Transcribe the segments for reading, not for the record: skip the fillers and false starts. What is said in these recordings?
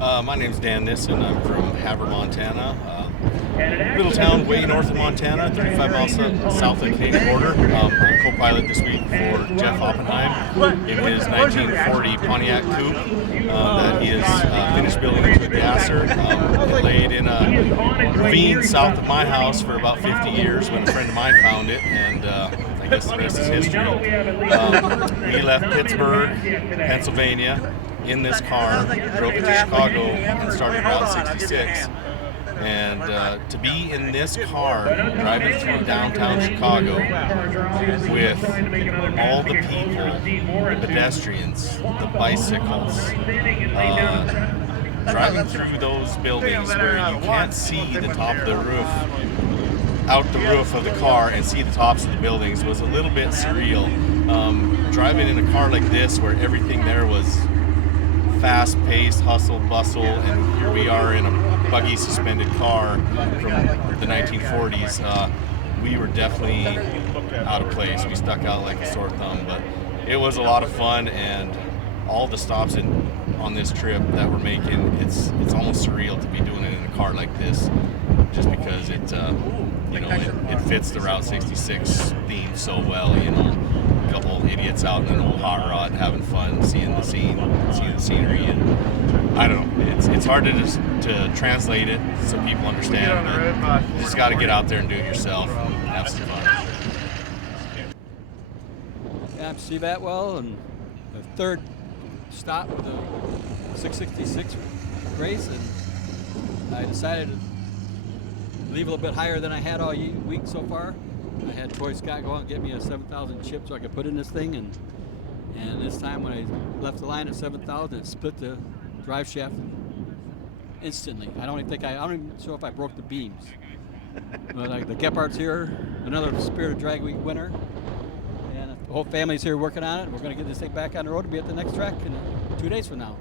My name's Danniss, and I'm from Havre, Montana. Little town way north of Montana, 35 miles south of the Canadian border. I'm co-pilot this week for Jeff Oppenheim in his 1940 Pontiac coupe that he has finished building into a gasser. It laid in a ravine south of my house for about 50 years when a friend of mine found it, and I guess the rest is history. We left Pittsburgh, Pennsylvania, in this car, drove it to Chicago, and started Route 66. And to be in this car, driving through downtown Chicago with all the people, the pedestrians, the bicycles, driving through those buildings where you can't see the top of the roof, out the roof of the car and see the tops of the buildings was a little bit surreal. Driving in a car like this where everything there was fast-paced, hustle, bustle, and here we are in a buggy suspended car from the 1940s. We were definitely out of place. We stuck out like a sore thumb, but it was a lot of fun, and all the stops on this trip that we're making, it's almost surreal to be doing it in a car like this, just because it fits the Route 66 theme so well. A couple idiots out in an old hot rod having fun, seeing the scenery, and I don't know. It's hard to translate it so people understand. But you just got to get out there and do it yourself and have some fun. Yeah, I'm Steve Atwell, and the third stop with the 666 race, and I decided to leave a little bit higher than I had all week so far. I had Troy Scott go out and get me a 7,000 chip so I could put in this thing, and this time when I left the line at 7,000, it split the drive shaft instantly. I don't even know if I broke the beams. But like the Gephardt's here, another Spirit of Drag Week winner, and the whole family's here working on it. We're going to get this thing back on the road and be at the next track in 2 days from now.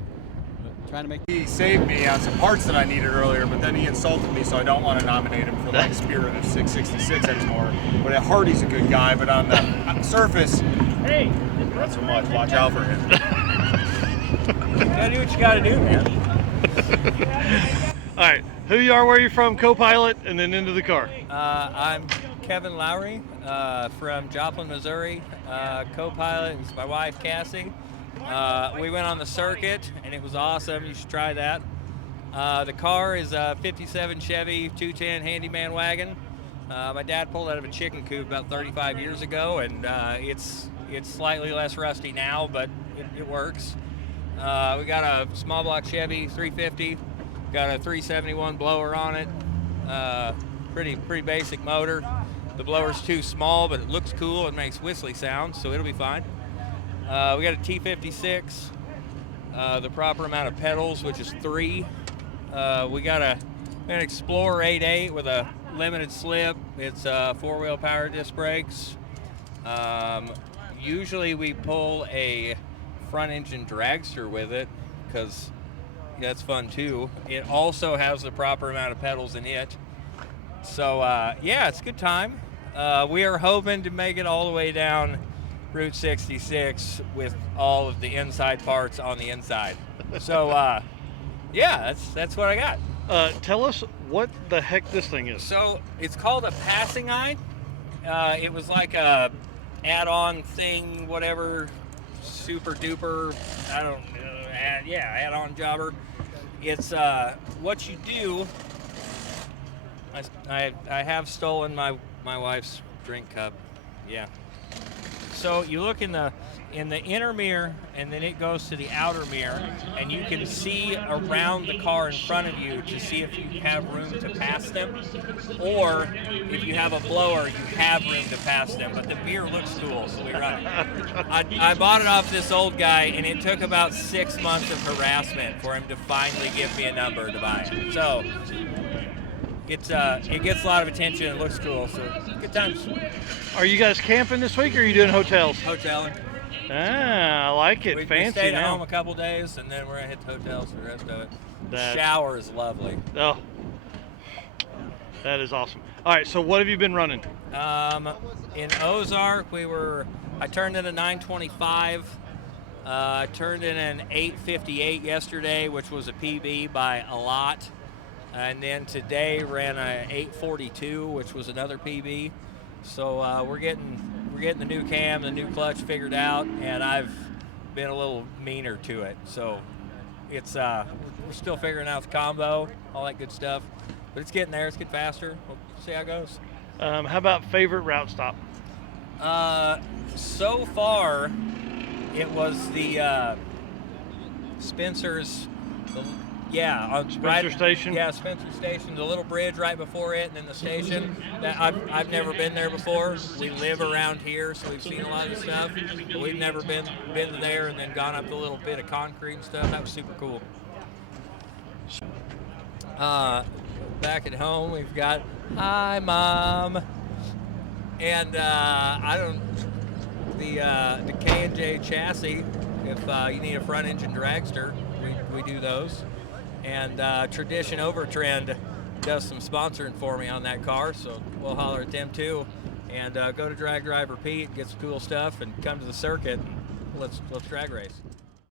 Trying to make. He saved me on some parts that I needed earlier, but then he insulted me, so I don't want to nominate him for like Spirit of 666 anymore. But at heart, he's a good guy, but on the surface, hey, not so much. Watch out for him. You gotta do what you gotta do, man. All right, who you are, where you're from, co-pilot, and then into the car. I'm Kevin Lowery from Joplin, Missouri. Co-pilot is my wife, Cassie. We went on the circuit, and it was awesome. You should try that. The car is a 57 Chevy 210 handyman wagon. My dad pulled out of a chicken coop about 35 years ago, and it's slightly less rusty now, but it works. We got a small block Chevy 350. Got a 371 blower on it. Pretty basic motor. The blower's too small, but it looks cool and makes whistly sounds, so it'll be fine. We got a T56, the proper amount of pedals, which is 3. We got an Explorer 8.8 with a limited slip. It's 4-wheel power disc brakes. Usually we pull a front engine dragster with it because that's fun too. It also has the proper amount of pedals in it. So yeah, it's a good time. We are hoping to make it all the way down Route 66 with all of the inside parts on the inside. So yeah, that's what I got. Tell us what the heck this thing is. So it's called a passing eye. It was like a add-on thing, whatever, super duper, I don't know, add-on jobber. It's what you do. I have stolen my wife's drink cup. Yeah. So you look in the inner mirror, and then it goes to the outer mirror, and you can see around the car in front of you to see if you have room to pass them, or if you have a blower, you have room to pass them. But the mirror looks cool, so we run it. I bought it off this old guy, and it took about 6 months of harassment for him to finally give me a number to buy it. So it gets a lot of attention. It looks cool, so good times. Are you guys camping this week, or are you doing hotels? Hoteling. Ah, I like it. We Fancy stayed now. at home a couple days, and then we're gonna hit the hotels for the rest of it. That- Shower is lovely. Oh, that is awesome. All right, so what have you been running? In Ozark, I turned in a 925. Turned in an 8:58 yesterday, which was a PB by a lot. And then today ran a 8:42, which was another PB. So we're getting the new cam, the new clutch figured out, and I've been a little meaner to it. So it's we're still figuring out the combo, all that good stuff. But it's getting there. It's getting faster. We'll see how it goes. How about favorite route stop? So far, it was the Spencer's. Spencer Station? Yeah, Spencer Station. The little bridge right before it, and then the station. That I've never been there before. We live around here, so we've seen a lot of stuff, but we've never been there and then gone up the little bit of concrete and stuff. That was super cool. Back at home, we've got Hi Mom, and the K&J chassis. If you need a front engine dragster, we do those. And Tradition Overtrend does some sponsoring for me on that car, so we'll holler at them too. And go to Drag Drive Repeat, get some cool stuff, and come to the circuit. Let's drag race.